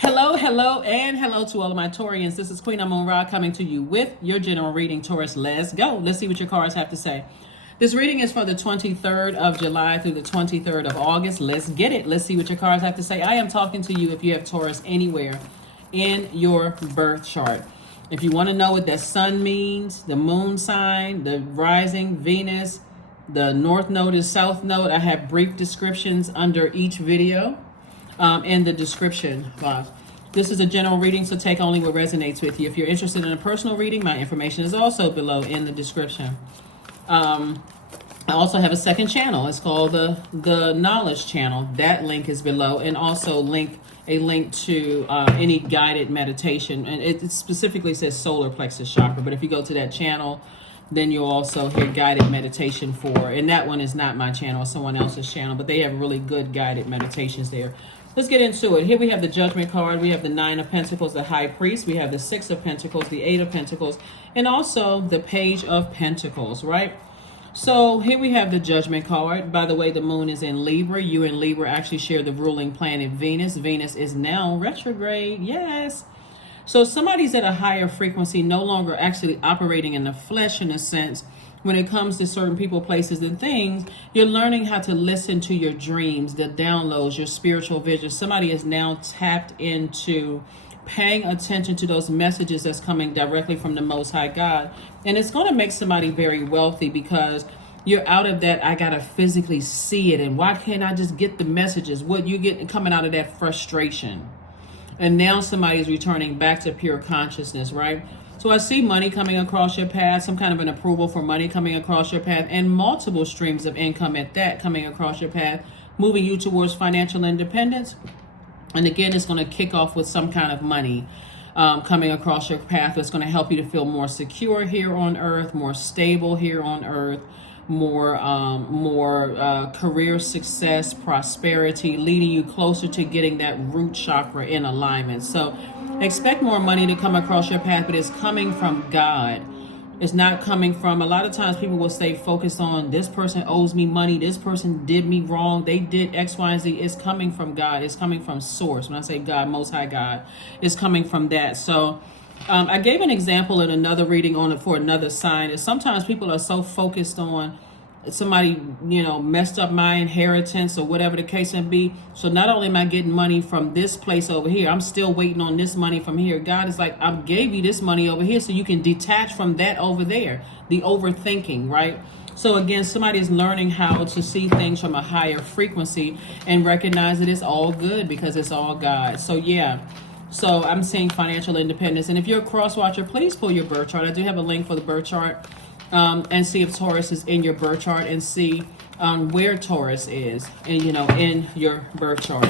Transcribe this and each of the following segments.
Hello, and hello to all of my Taurians. This is Queen Amun Ra coming to you with your general reading, Taurus. Let's go. Let's see what your cards have to say. This reading is for the 23rd of July through the 23rd of August. Let's get it. Let's see what your cards have to say. I am talking to you if you have Taurus anywhere in your birth chart. If you want to know what that sun means, the moon sign, the rising, Venus, the north node is south node, I have brief descriptions under each video in the description box. This is a general reading, so take only what resonates with you. If you're interested in a personal reading, my information is also below in the description. I also have a second channel. It's called the Knowledge Channel. That link is below, and also a link to any guided meditation. And it specifically says solar plexus chakra, but if you go to that channel, then you'll also hear guided meditation for, and that one is not my channel, it's someone else's channel, but they have really good guided meditations there. Let's get into it. Here we have the Judgment card. We have the Nine of Pentacles, the High Priest. We have the Six of Pentacles, the Eight of Pentacles, and also the Page of Pentacles, right? So here we have the Judgment card. By the way, the moon is in Libra. You and Libra actually share the ruling planet Venus. Venus is now retrograde. Yes. So somebody's at a higher frequency, no longer actually operating in the flesh in a sense. When it comes to certain people, places, and things, you're learning how to listen to your dreams, the downloads, your spiritual vision. Somebody is now tapped into paying attention to those messages that's coming directly from the Most High God. And it's going to make somebody very wealthy because you're out of that, I got to physically see it. And why can't I just get the messages? What you get coming out of that frustration. And now somebody's returning back to pure consciousness, right? So I see money coming across your path, some kind of an approval for money coming across your path, and multiple streams of income at that coming across your path, moving you towards financial independence. And again, it's going to kick off with some kind of money coming across your path that's going to help you to feel more secure here on earth, more stable here on earth, more career success, prosperity, leading you closer to getting that root chakra in alignment. So expect more money to come across your path, but it's coming from God. It's not coming from, a lot of times people will stay focused on this person owes me money, this person did me wrong, they did X, Y, and Z. It's coming from God. It's coming from source. When I say God, Most High God, it's coming from that. So I gave an example in another reading on it for another sign. Is sometimes people are so focused on somebody, messed up my inheritance or whatever the case may be. So not only am I getting money from this place over here, I'm still waiting on this money from here. God is like, I gave you this money over here so you can detach from that over there. The overthinking, right? So again, somebody is learning how to see things from a higher frequency and recognize that it's all good because it's all God. So yeah. So I'm seeing financial independence. And if you're a cross watcher, please pull your birth chart. I do have a link for the birth chart. And see if Taurus is in your birth chart, and see where Taurus is and in your birth chart.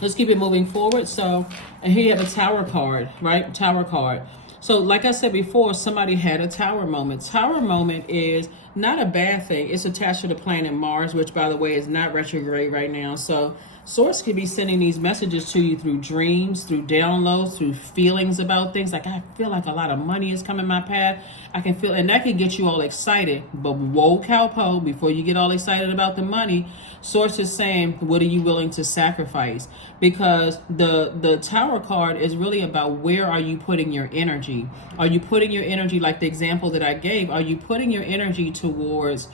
Let's keep it moving forward. So, and here you have a Tower card, right? Tower card. So like I said before, somebody had a Tower moment. Tower moment is not a bad thing. It's attached to the planet Mars, which by the way is not retrograde right now. So Source could be sending these messages to you through dreams, through downloads, through feelings about things. Like, I feel like a lot of money is coming my path. I can feel, and that can get you all excited. But whoa, cowpo, before you get all excited about the money, Source is saying, what are you willing to sacrifice? Because the Tower card is really about where are you putting your energy? Are you putting your energy, like the example that I gave, are you putting your energy towards,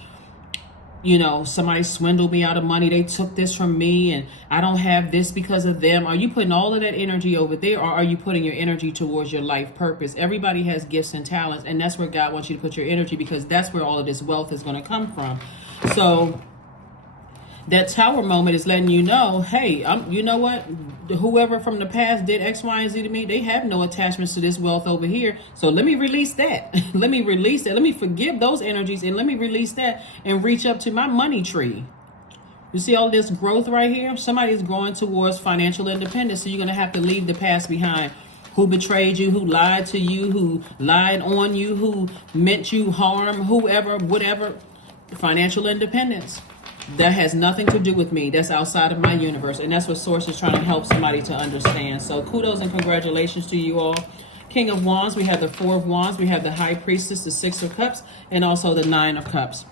somebody swindled me out of money, they took this from me, and I don't have this because of them? Are you putting all of that energy over there, or are you putting your energy towards your life purpose? Everybody has gifts and talents, and that's where God wants you to put your energy, because that's where all of this wealth is going to come from. So that Tower moment is letting you know, hey, you know what? Whoever from the past did X, Y, and Z to me, they have no attachments to this wealth over here. So let me release that. Let me release that. Let me forgive those energies, and let me release that and reach up to my money tree. You see all this growth right here? Somebody's growing towards financial independence. So you're going to have to leave the past behind. Who betrayed you, who lied to you, who lied on you, who meant you harm, whoever, whatever. Financial independence. That has nothing to do with me. That's outside of my universe. And that's what Source is trying to help somebody to understand. So kudos and congratulations to you all. King of Wands, we have the Four of Wands, we have the High Priestess, the Six of Cups, and also the Nine of Cups.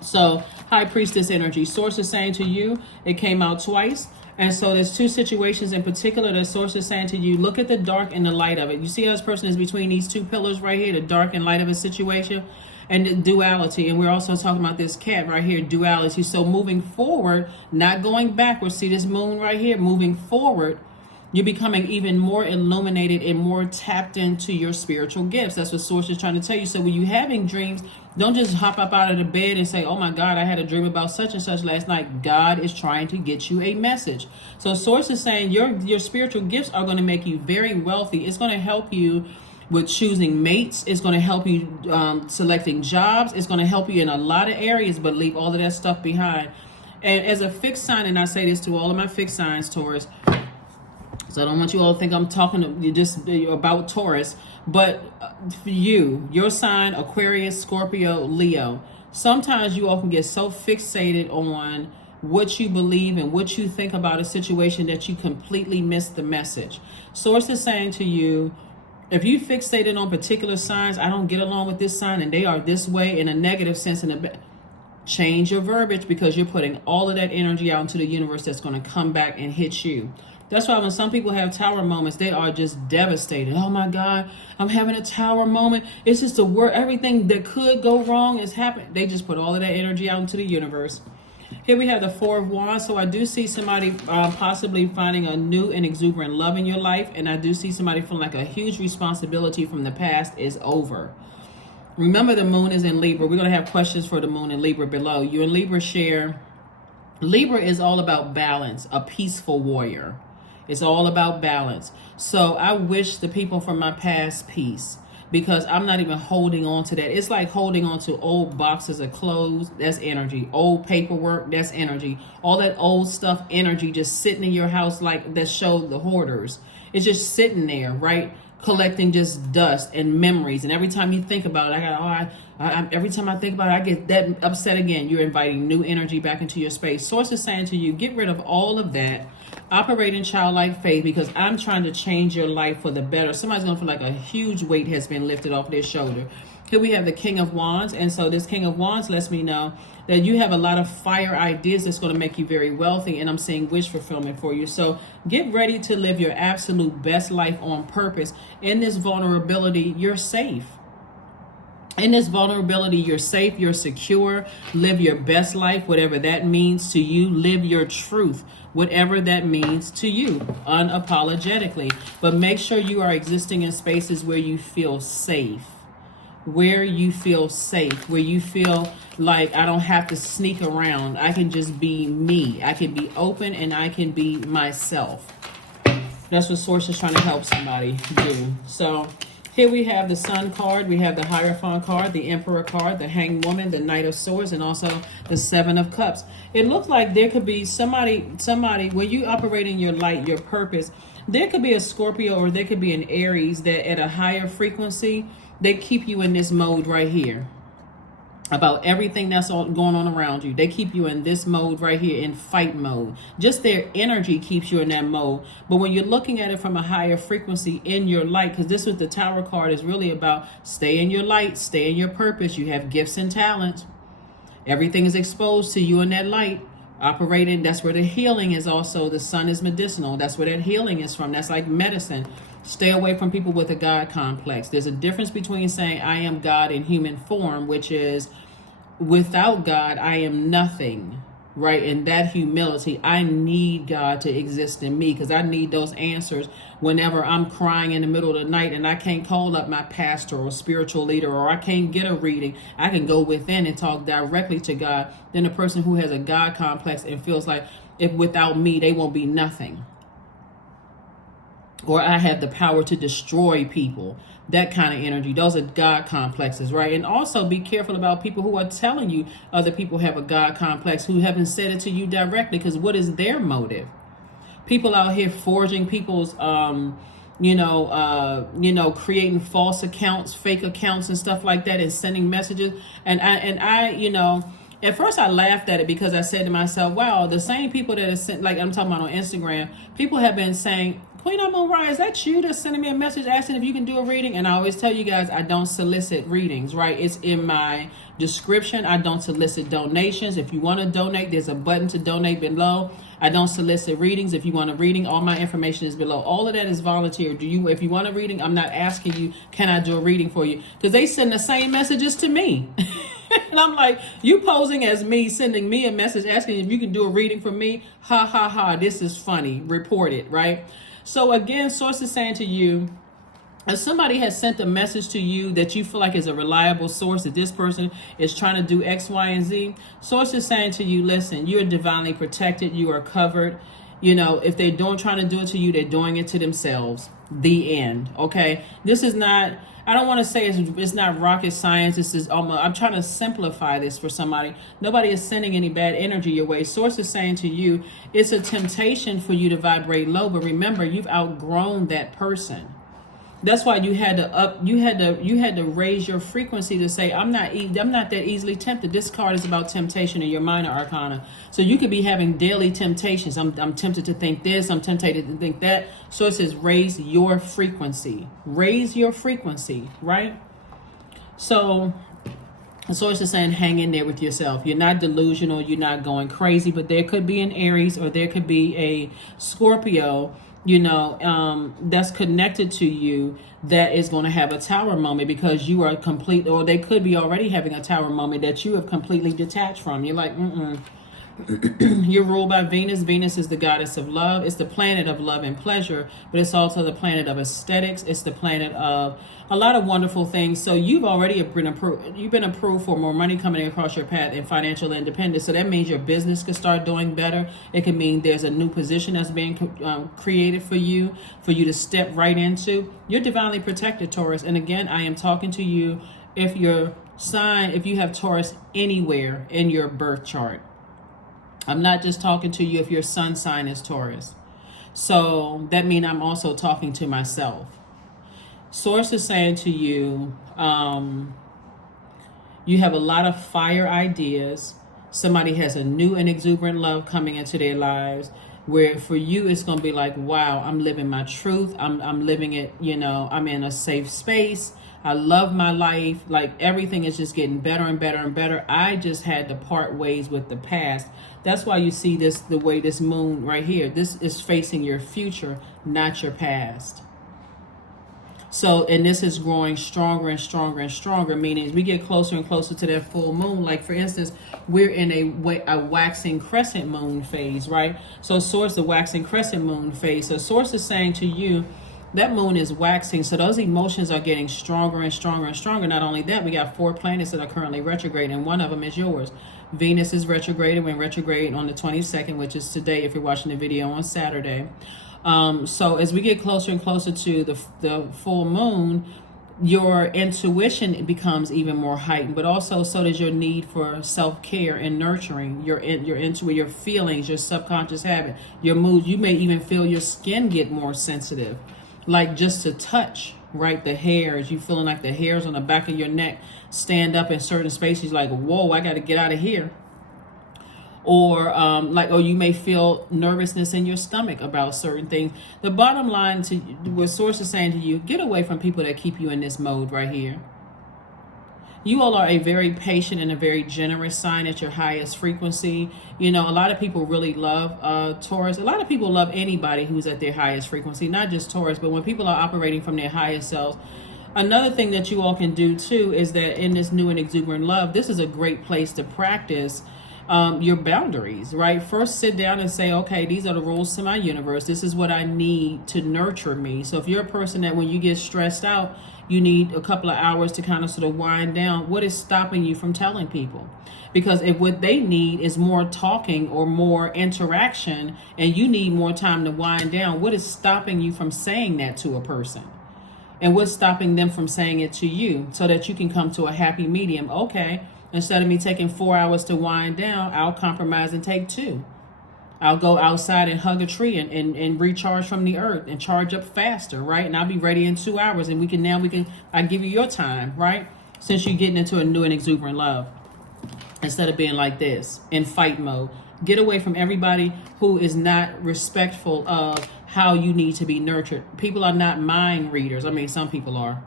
So High Priestess energy. Source is saying to you, it came out twice. And so there's two situations in particular the source is saying to you, look at the dark and the light of it. You see how this person is between these two pillars right here, the dark and light of a situation, and the duality. And we're also talking about this cat right here, duality. So moving forward, not going backwards. See this moon right here, moving forward, you're becoming even more illuminated and more tapped into your spiritual gifts. That's what Source is trying to tell you. So when you're having dreams, don't just hop up out of the bed and say, oh my God, I had a dream about such and such last night. God is trying to get you a message. So Source is saying your spiritual gifts are going to make you very wealthy. It's going to help you with choosing mates. It's going to help you selecting jobs. It's going to help you in a lot of areas, but leave all of that stuff behind. And as a fixed sign, and I say this to all of my fixed signs, Taurus, so I don't want you all to think I'm talking to you just about Taurus, but for you, your sign, Aquarius, Scorpio, Leo, sometimes you all can get so fixated on what you believe and what you think about a situation that you completely miss the message. Source is saying to you, if you fixated on particular signs, I don't get along with this sign and they are this way in a negative sense, change your verbiage, because you're putting all of that energy out into the universe that's going to come back and hit you. That's why when some people have tower moments, they are just devastated. Oh my God, I'm having a tower moment. It's just a word. Everything that could go wrong is happening. They just put all of that energy out into the universe. Here we have the Four of Wands. So I do see somebody possibly finding a new and exuberant love in your life. And I do see somebody feeling like a huge responsibility from the past is over. Remember, the moon is in Libra. We're going to have questions for the moon in Libra below. You and Libra share. Libra is all about balance, a peaceful warrior. It's all about balance. So I wish the people from my past peace, because I'm not even holding on to that. It's like holding on to old boxes of clothes. That's energy. Old paperwork. That's energy. All that old stuff, energy, just sitting in your house like that showed the hoarders. It's just sitting there, right? Collecting just dust and memories. And every time you think about it, every time I think about it, I get that upset again. You're inviting new energy back into your space. Source is saying to you, get rid of all of that. Operate in childlike faith, because I'm trying to change your life for the better. Somebody's going to feel like a huge weight has been lifted off their shoulder. Here we have the King of Wands. And so this King of Wands lets me know that you have a lot of fire ideas that's going to make you very wealthy. And I'm seeing wish fulfillment for you. So get ready to live your absolute best life on purpose. In this vulnerability, you're safe. In this vulnerability, you're safe, you're secure. Live your best life, whatever that means to you. Live your truth, whatever that means to you, unapologetically. But make sure you are existing in spaces where you feel safe. Where you feel safe, where you feel like I don't have to sneak around. I can just be me. I can be open and I can be myself. That's what Source is trying to help somebody do. So here we have the Sun card, we have the Hierophant card, the Emperor card, the Hanged Woman, the Knight of Swords, and also the Seven of Cups. It looks like there could be somebody, when you operate in your light, your purpose, there could be a Scorpio or there could be an Aries that at a higher frequency, they keep you in this mode right here. About everything that's all going on around you. They keep you in this mode right here, in fight mode. Just their energy keeps you in that mode. But when you're looking at it from a higher frequency in your light, because this is the Tower card, is really about stay in your light, stay in your purpose. You have gifts and talents. Everything is exposed to you in that light. Operating, that's where the healing is also. The sun is medicinal. That's where that healing is from. That's like medicine. Stay away from people with a God complex. There's a difference between saying I am God in human form, which is without God, I am nothing, right? And that humility, I need God to exist in me, because I need those answers whenever I'm crying in the middle of the night and I can't call up my pastor or spiritual leader, or I can't get a reading. I can go within and talk directly to God than the person who has a God complex and feels like if without me, they won't be nothing. Or I have the power to destroy people. That kind of energy. Those are God complexes, right? And also be careful about people who are telling you other people have a God complex who haven't said it to you directly, because what is their motive? People out here forging people's, creating false accounts, fake accounts and stuff like that, and sending messages. And I, at first I laughed at it, because I said to myself, wow, the same people that are sent, like I'm talking about on Instagram, people have been saying, Queen Amun Ra, is that you that's sending me a message asking if you can do a reading? And I always tell you guys, I don't solicit readings, right? It's in my description. I don't solicit donations. If you want to donate, there's a button to donate below. I don't solicit readings. If you want a reading, all my information is below. All of that is volunteer. If you want a reading, I'm not asking you, can I do a reading for you? Because they send the same messages to me. And I'm like, you posing as me, sending me a message asking if you can do a reading for me. Ha, ha, ha. This is funny. Report it, right? So again, source is saying to you, if somebody has sent a message to you that you feel like is a reliable source, that this person is trying to do X, Y, and Z, source is saying to you, listen, you are divinely protected. You are covered. You know, if they're trying to do it to you, they're doing it to themselves. The end. Okay. This is not, I don't want to say it's not rocket science. This is almost, I'm trying to simplify this for somebody. Nobody is sending any bad energy your way. Source is saying to you, it's a temptation for you to vibrate low. But remember, you've outgrown that person. That's why you had to raise your frequency to say, I'm not that easily tempted. This card is about temptation in your minor arcana. So you could be having daily temptations. I'm tempted to think this, I'm tempted to think that. So it says raise your frequency. Raise your frequency, right? So the source is saying hang in there with yourself. You're not delusional, you're not going crazy, but there could be an Aries or there could be a Scorpio, you know, that's connected to you that is going to have a tower moment because you are complete, or they could be already having a tower moment that you have completely detached from. You're like, You're ruled by Venus. Venus is the goddess of love. It's the planet of love and pleasure, but it's also the planet of aesthetics. It's the planet of a lot of wonderful things. So you've already been approved. You've been approved for more money coming across your path and financial independence. So that means your business could start doing better. It can mean there's a new position that's being created for you to step right into. You're divinely protected, Taurus. And again, I am talking to you if your sign, if you have Taurus anywhere in your birth chart. I'm not just talking to you if your sun sign is Taurus. So that means I'm also talking to myself. Source is saying to you, you have a lot of fire ideas. Somebody has a new and exuberant love coming into their lives, where for you it's going to be like, wow, I'm living my truth. I'm living it, you know, I'm in a safe space. I love my life. Like everything is just getting better and better and better. I just had to part ways with the past. That's why you see this, the way this moon right here, this is facing your future, not your past. So, and this is growing stronger and stronger and stronger, meaning as we get closer and closer to that full moon, like for instance, we're in a waxing crescent moon phase, right? So source, the waxing crescent moon phase. So source is saying to you, that moon is waxing, so those emotions are getting stronger and stronger and stronger. Not only that, we got 4 planets that are currently retrograde, and one of them is yours. Venus is retrograde. We're in retrograde on the 22nd, which is today if you're watching the video on Saturday. So as we get closer and closer to the full moon, your intuition becomes even more heightened, but also so does your need for self-care and nurturing, your feelings, your subconscious habit, your moods. You may even feel your skin get more sensitive. Like just to touch, right? The hairs, you feeling like the hairs on the back of your neck stand up in certain spaces, like, whoa, I got to get out of here. Or or you may feel nervousness in your stomach about certain things. The bottom line to what source is saying to you, get away from people that keep you in this mode right here. You all are a very patient and a very generous sign at your highest frequency. You know, a lot of people really love Taurus. A lot of people love anybody who's at their highest frequency, not just Taurus, but when people are operating from their highest selves. Another thing that you all can do too is that in this new and exuberant love, this is a great place to practice your boundaries, right? First, sit down and say, okay, these are the rules to my universe. This is what I need to nurture me. So if you're a person that when you get stressed out, you need a couple of hours to kind of sort of wind down, what is stopping you from telling people? Because if what they need is more talking or more interaction and you need more time to wind down, what is stopping you from saying that to a person? And what's stopping them from saying it to you so that you can come to a happy medium? Okay, instead of me taking 4 hours to wind down, I'll compromise and take 2. I'll go outside and hug a tree and recharge from the earth and charge up faster, right? And I'll be ready in 2 hours and I give you your time, right? Since you're getting into a new and exuberant love. Instead of being like this, in fight mode. Get away from everybody who is not respectful of how you need to be nurtured. People are not mind readers. I mean, some people are.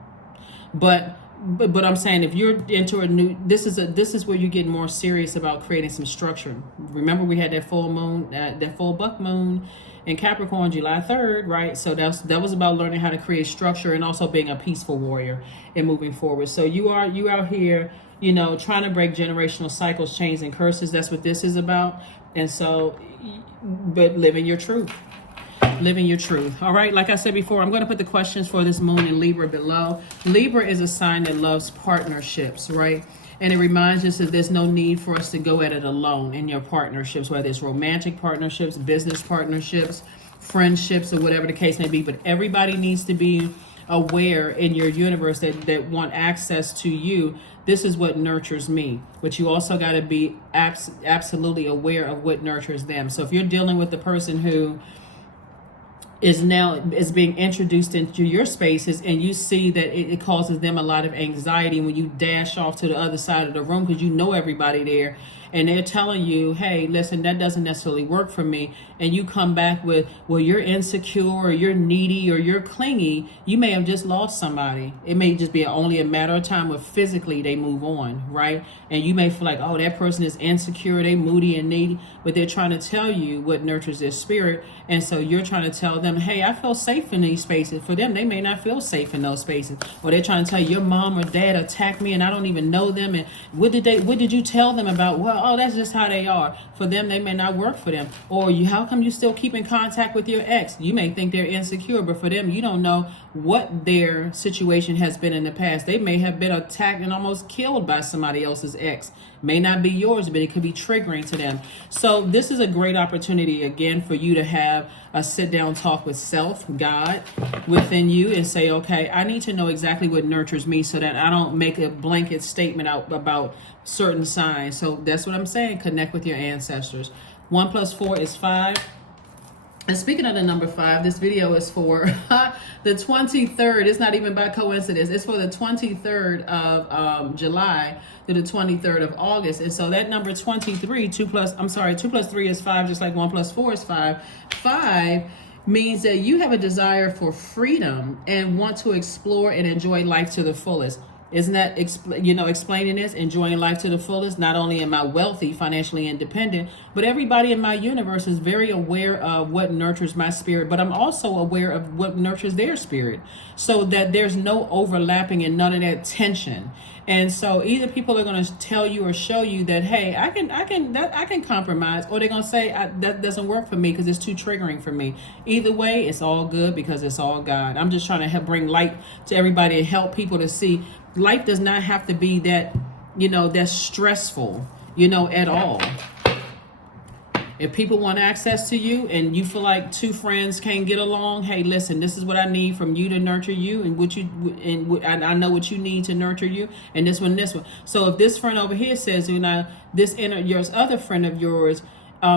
But but I'm saying if you're into a new, this is where you get more serious about creating some structure. Remember, we had that full moon, that full buck moon in Capricorn, July 3rd, right? So that was about learning how to create structure and also being a peaceful warrior and moving forward. So you out here, you know, trying to break generational cycles, chains, and curses. That's what this is about. And so, but living your truth. Living your truth. All right, like I said before, I'm going to put the questions for this moon in Libra below. Libra is a sign that loves partnerships, right? And it reminds us that there's no need for us to go at it alone in your partnerships, whether it's romantic partnerships, business partnerships, friendships, or whatever the case may be. But everybody needs to be aware in your universe that want access to you. This is what nurtures me. But you also got to be absolutely aware of what nurtures them. So if you're dealing with the person who is being introduced into your spaces, and you see that it causes them a lot of anxiety when you dash off to the other side of the room because you know everybody there, and they're telling you, hey, listen, that doesn't necessarily work for me, and you come back with, well, you're insecure, or you're needy, or you're clingy, you may have just lost somebody. It may just be only a matter of time where physically they move on, right? And you may feel like, oh, that person is insecure, they moody and needy, but they're trying to tell you what nurtures their spirit. And so you're trying to tell them, hey, I feel safe in these spaces. For them, they may not feel safe in those spaces. Or they're trying to tell you, your mom or dad attacked me and I don't even know them. And what did you tell them about? Well, oh, that's just how they are. For them, they may not work for them. Or how come you still keep in contact with your ex? You may think they're insecure, but for them, you don't know what their situation has been in the past. They may have been attacked and almost killed by somebody else's ex. May not be yours, but it could be triggering to them. So this is a great opportunity, again, for you to have a sit-down talk with self, God, within you, and say, okay, I need to know exactly what nurtures me so that I don't make a blanket statement out about certain signs. So that's what I'm saying. Connect with your ancestors. 1 + 4 is 5. And speaking of the number 5, this video is for the 23rd. It's not even by coincidence. It's for the 23rd of July to the 23rd of August. And so that number 23, 2 + 3 is 5, just like 1 + 4 is 5. 5 means that you have a desire for freedom and want to explore and enjoy life to the fullest. Isn't that, explaining this, enjoying life to the fullest? Not only am I wealthy, financially independent, but everybody in my universe is very aware of what nurtures my spirit, but I'm also aware of what nurtures their spirit, so that there's no overlapping and none of that tension. And so either people are going to tell you or show you that, hey, I can compromise, or they're going to say that doesn't work for me because it's too triggering for me. Either way, it's all good because it's all God. I'm just trying to help bring light to everybody and help people to see life does not have to be that, that's stressful, at all. If people want access to you and you feel like two friends can't get along, hey, listen, this is what I need from you to nurture you, and I know what you need to nurture you, and this one. So if this friend over here says, your other friend of yours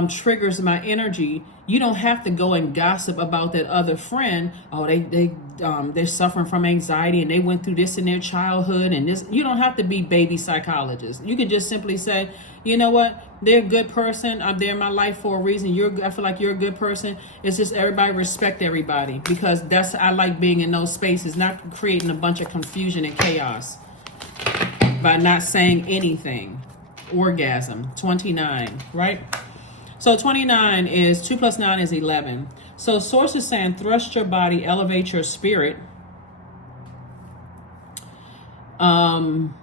triggers my energy, you don't have to go and gossip about that other friend. Oh, they're suffering from anxiety and they went through this in their childhood and this. You don't have to be baby psychologist. You can just simply say, you know what, they're a good person. I'm there in my life for a reason. I feel like you're a good person. It's just everybody respect everybody, because I like being in those spaces, not creating a bunch of confusion and chaos by not saying anything. Orgasm, 29, right? So 29 is 2 + 9 is 11. So source is saying thrust your body, elevate your spirit, and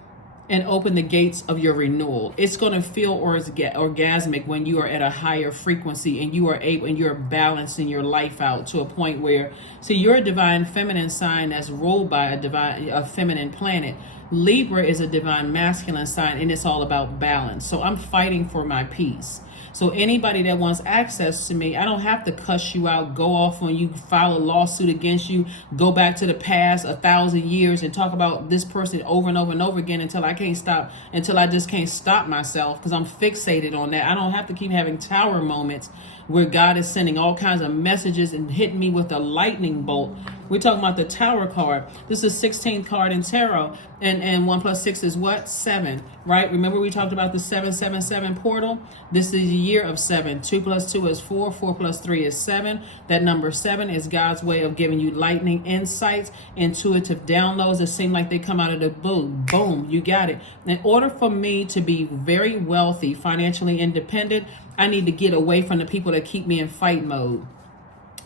open the gates of your renewal. It's going to feel orgasmic when you are at a higher frequency and you're balancing your life out to a point where, see, you're a divine feminine sign that's ruled by a feminine planet. Libra is a divine masculine sign, and it's all about balance. So I'm fighting for my peace. So anybody that wants access to me, I don't have to cuss you out, go off on you, file a lawsuit against you, go back to the past 1,000 years and talk about this person over and over and over again until I just can't stop myself, because I'm fixated on that. I don't have to keep having tower moments where God is sending all kinds of messages and hitting me with a lightning bolt. We're talking about the Tower card. This is 16th card in tarot, and 1 + 6 is what? 7, right? Remember we talked about the 777 portal? This is a year of 7. 2 plus 2 is 4. 4 plus 3 is 7. That number 7 is God's way of giving you lightning insights, intuitive downloads that seem like they come out of the blue. Boom, you got it. In order for me to be very wealthy, financially independent, I need to get away from the people that keep me in fight mode.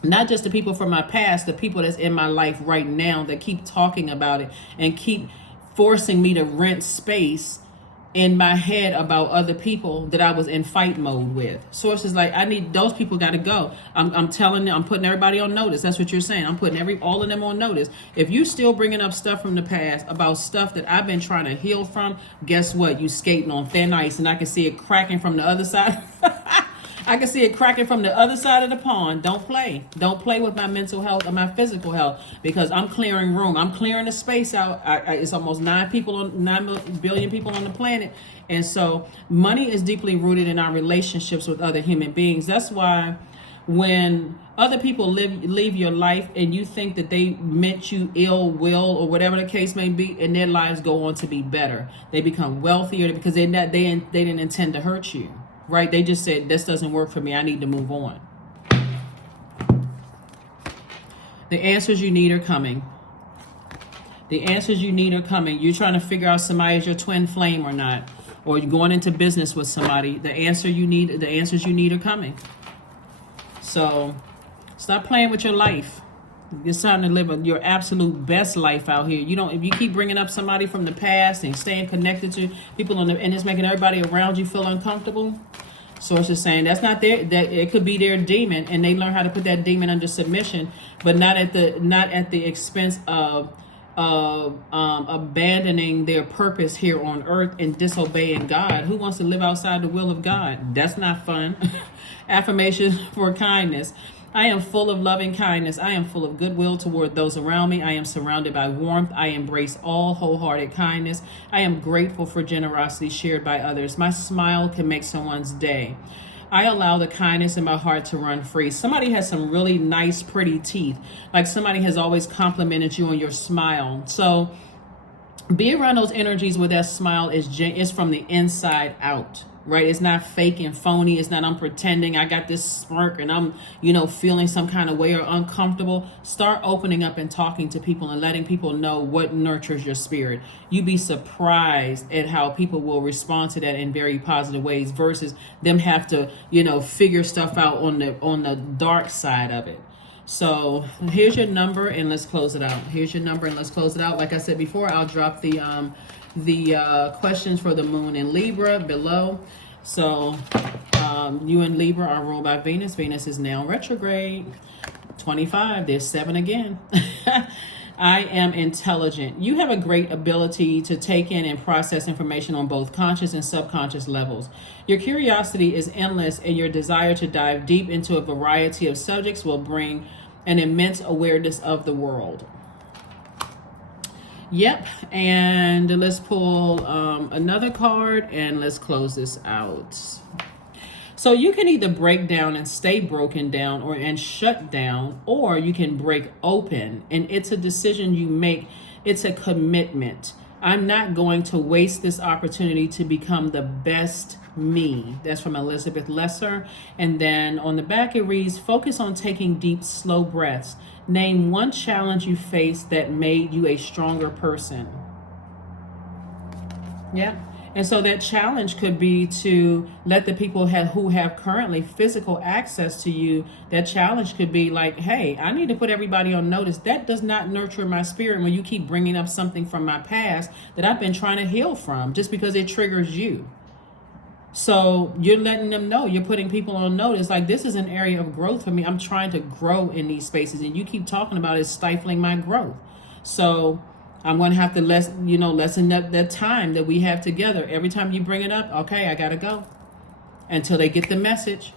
Not just the people from my past, the people that's in my life right now that keep talking about it and keep forcing me to rent space in my head about other people that I was in fight mode with. Sources like, I need, those people got to go. I'm telling them, I'm putting everybody on notice. That's what you're saying. I'm putting all of them on notice. If you still bringing up stuff from the past about stuff that I've been trying to heal from, guess what? You skating on thin ice, and I can see it cracking from the other side. I can see it cracking from the other side of the pond. Don't play. Don't play with my mental health or my physical health, because I'm clearing room. I'm clearing the space out. It's almost 9 billion people on the planet. And so money is deeply rooted in our relationships with other human beings. That's why when other people leave your life and you think that they meant you ill will or whatever the case may be, and their lives go on to be better. They become wealthier because they didn't intend to hurt you. Right? They just said, this doesn't work for me. I need to move on. The answers you need are coming. The answers you need are coming. You're trying to figure out somebody is your twin flame or not, or you're going into business with somebody. The answers you need are coming. So stop playing with your life. It's time to live your absolute best life out here. If you keep bringing up somebody from the past and staying connected to people and it's making everybody around you feel uncomfortable. Sources saying that it could be their demon, and they learn how to put that demon under submission, but not at the expense of abandoning their purpose here on earth and disobeying God. Who wants to live outside the will of God? That's not fun. Affirmation for kindness. I am full of loving kindness. I am full of goodwill toward those around me. I am surrounded by warmth. I embrace all wholehearted kindness. I am grateful for generosity shared by others. My smile can make someone's day. I allow the kindness in my heart to run free. Somebody has some really nice, pretty teeth. Like somebody has always complimented you on your smile. So be around those energies where that smile is from the inside out. Right? It's not fake and phony. It's not, I'm pretending I got this smirk and I'm, feeling some kind of way or uncomfortable. Start opening up and talking to people and letting people know what nurtures your spirit. You'd be surprised at how people will respond to that in very positive ways versus them have to, figure stuff out on the dark side of it. So here's your number and let's close it out. Like I said before, I'll drop the questions for the moon in Libra below. So you in Libra are ruled by Venus. Venus is now retrograde. 25, there's 7 again. I am intelligent. You have a great ability to take in and process information on both conscious and subconscious levels. Your curiosity is endless, and your desire to dive deep into a variety of subjects will bring an immense awareness of the world. Yep, and let's pull another card and let's close this out. So you can either break down and stay broken down and shut down, or you can break open, and it's a decision you make. It's a commitment. I'm not going to waste this opportunity to become the best me. That's from Elizabeth Lesser. And then on the back it reads, focus on taking deep, slow breaths. Name one challenge you faced that made you a stronger person. Yeah. And so that challenge could be to let the people who have currently physical access to you, that challenge could be like, hey, I need to put everybody on notice. That does not nurture my spirit when you keep bringing up something from my past that I've been trying to heal from just because it triggers you. So you're letting them know, you're putting people on notice, like this is an area of growth for me. I'm trying to grow in these spaces, and you keep talking about it stifling my growth. So I'm going to have to lessen that time that we have together. Every time you bring it up, okay, I got to go until they get the message.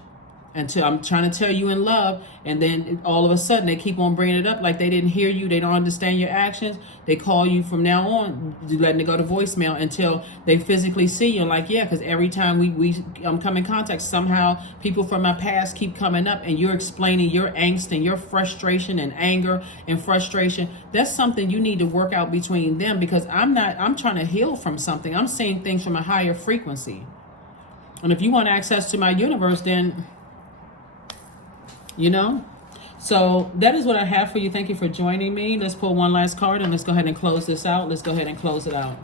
Until I'm trying to tell you in love, and then all of a sudden they keep on bringing it up like they didn't hear you, they don't understand your actions. They call you from now on, letting it go to voicemail until they physically see you. Like, yeah, because every time we come in contact, somehow people from my past keep coming up, and you're explaining your angst and your frustration and anger and frustration. That's something you need to work out between them, because I'm trying to heal from something. I'm seeing things from a higher frequency. And if you want access to my universe, then, you know. So that is what I have for you. Thank you for joining me. Let's pull one last card and let's go ahead and close this out. Let's go ahead and close it out.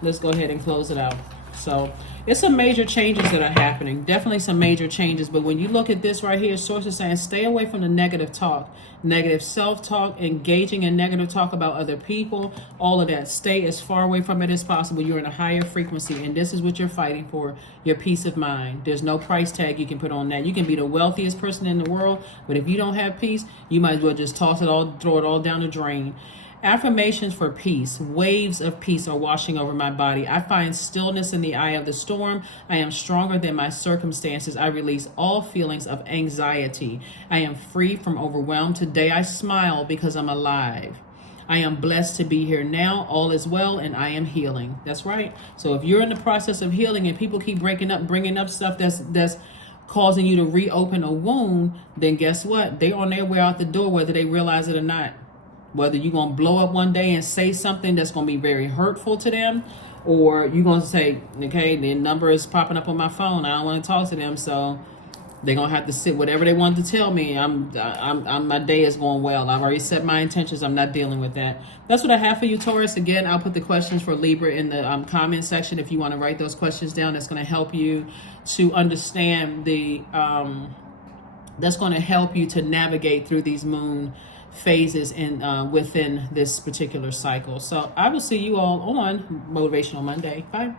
Let's go ahead and close it out. So it's some major changes that are happening. Definitely some major changes. But when you look at this right here, Source is saying stay away from the negative talk, negative self-talk, engaging in negative talk about other people, all of that. Stay as far away from it as possible. You're in a higher frequency, and this is what you're fighting for, your peace of mind. There's no price tag you can put on that. You can be the wealthiest person in the world, but if you don't have peace, you might as well just toss it all, throw it all down the drain. Affirmations for peace. Waves of peace are washing over my body. I find stillness in the eye of the storm. I am stronger than my circumstances. I release all feelings of anxiety. I am free from overwhelm. Today I smile because I'm alive. I am blessed to be here now. All is well, and I am healing. That's right. So if you're in the process of healing and people keep bringing up stuff that's causing you to reopen a wound, then guess what? They're on their way out the door, whether they realize it or not. Whether you're going to blow up one day and say something that's going to be very hurtful to them, or you're going to say, okay, the number is popping up on my phone. I don't want to talk to them, so they're going to have to sit whatever they want to tell me. My day is going well. I've already set my intentions. I'm not dealing with that. That's what I have for you, Taurus. Again, I'll put the questions for Libra in the comment section if you want to write those questions down. That's going to help you to understand that's going to help you to navigate through these moon phases in within this particular cycle. So I will see you all on Motivational Monday. Bye.